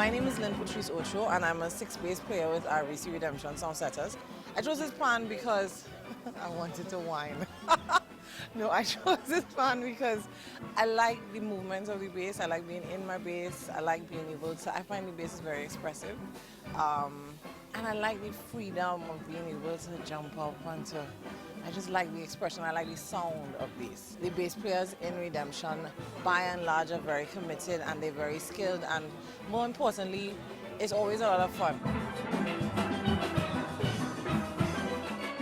My name is Lynn Patrice Ocho, and I'm a sixth bass player with RBC Redemption Soundsetters. I chose this pan because I wanted to whine. No, I chose this pan because I like the movement of the bass. I like being in my bass. I like being able to, I find the bass is very expressive. And I like the freedom of being able to jump up and to, I just like the expression. I like the sound of bass. The bass players in Redemption, by and large, are very committed and they're very skilled. And more importantly, it's always a lot of fun.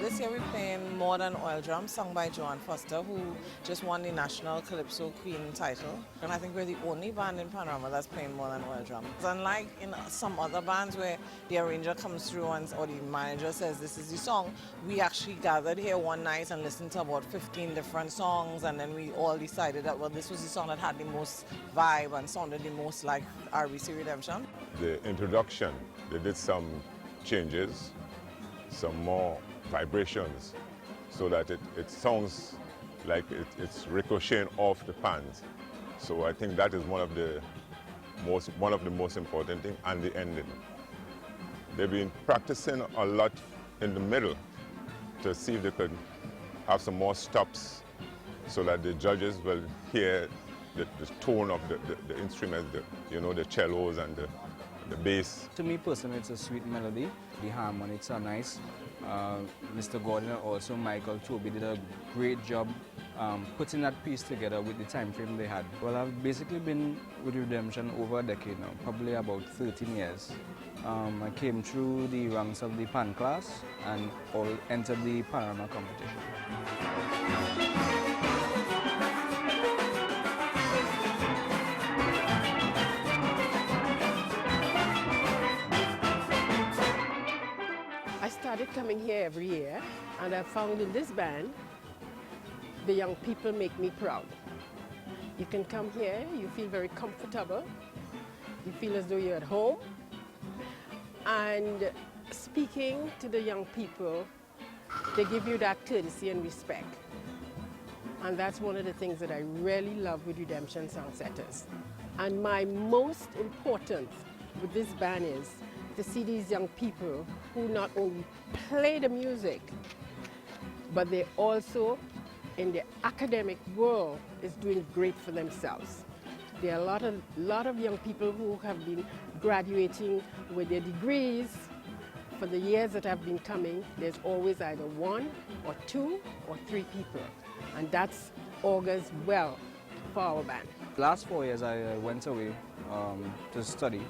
This year we're playing More Than Oil Drum, sung by Joanne Foster, who just won the National Calypso Queen title. And I think we're the only band in Panorama that's playing More Than Oil Drum. Unlike in some other bands where the arranger comes through and, or the manager says this is the song, we actually gathered here one night and listened to about 15 different songs, and then we all decided that, well, this was the song that had the most vibe and sounded the most like RBC Redemption. The introduction, they did some changes, some more vibrations, so that it sounds like it's ricocheting off the pans. So I think that is one of the most important things, and the ending. They've been practicing a lot in the middle to see if they could have some more stops so that the judges will hear the tone of the instruments, the cellos and the bass. To me personally, it's a sweet melody. The harmonics are nice. Mr. Gordon and also Michael Toby did a great job putting that piece together with the time frame they had. Well, I've basically been with Redemption over a decade now, probably about 13 years. I came through the ranks of the Pan class and entered the Panorama competition. I started coming here every year, and I found in this band, the young people make me proud. You can come here, you feel very comfortable, you feel as though you're at home, and speaking to the young people, they give you that courtesy and respect. And that's one of the things that I really love with Redemption Soundsetters. And my most important with this band is to see these young people who not only play the music, but they also, in the academic world, is doing great for themselves. There are a lot of young people who have been graduating with their degrees. For the years that have been coming, there's always either one or two or three people, and that's augurs well for our band. Last 4 years I went away to study.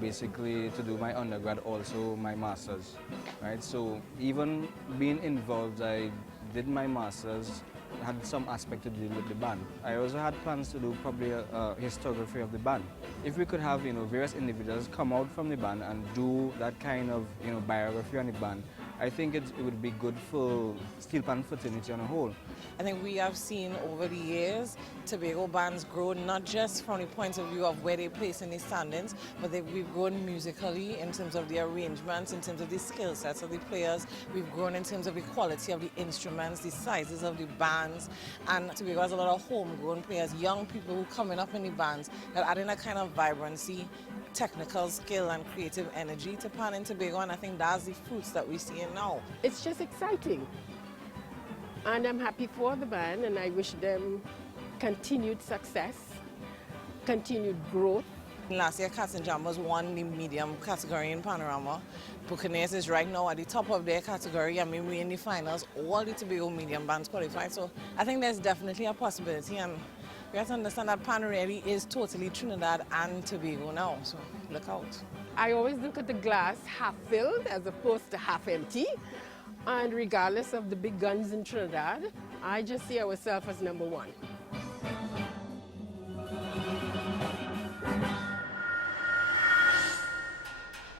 Basically to do my undergrad, also my master's, right? So even being involved, I did my master's, had some aspect to do with the band. I also had plans to do probably a historiography of the band. If we could have, various individuals come out from the band and do that kind of, biography on the band, I think it would be good for steel pan fraternity on a whole. I think we have seen over the years Tobago bands grow not just from the point of view of where they place in the standings, but we've grown musically in terms of the arrangements, in terms of the skill sets of the players. We've grown in terms of the quality of the instruments, the sizes of the bands, and Tobago has a lot of homegrown players, young people who are coming up in the bands that add in a kind of vibrancy, technical skill and creative energy to Pan and Tobago, and I think that's the fruits that we're seeing now. It's just exciting. And I'm happy for the band, and I wish them continued success, continued growth. Last year, Cats and Jammers won the medium category in Panorama. Buccaneers is right now at the top of their category. I mean, we're in the finals. All the Tobago medium bands qualified. So I think there's definitely a possibility, and we have to understand that Pan really is totally Trinidad and Tobago now. So look out. I always look at the glass half filled as opposed to half empty. And regardless of the big guns in Trinidad, I just see ourselves as #1.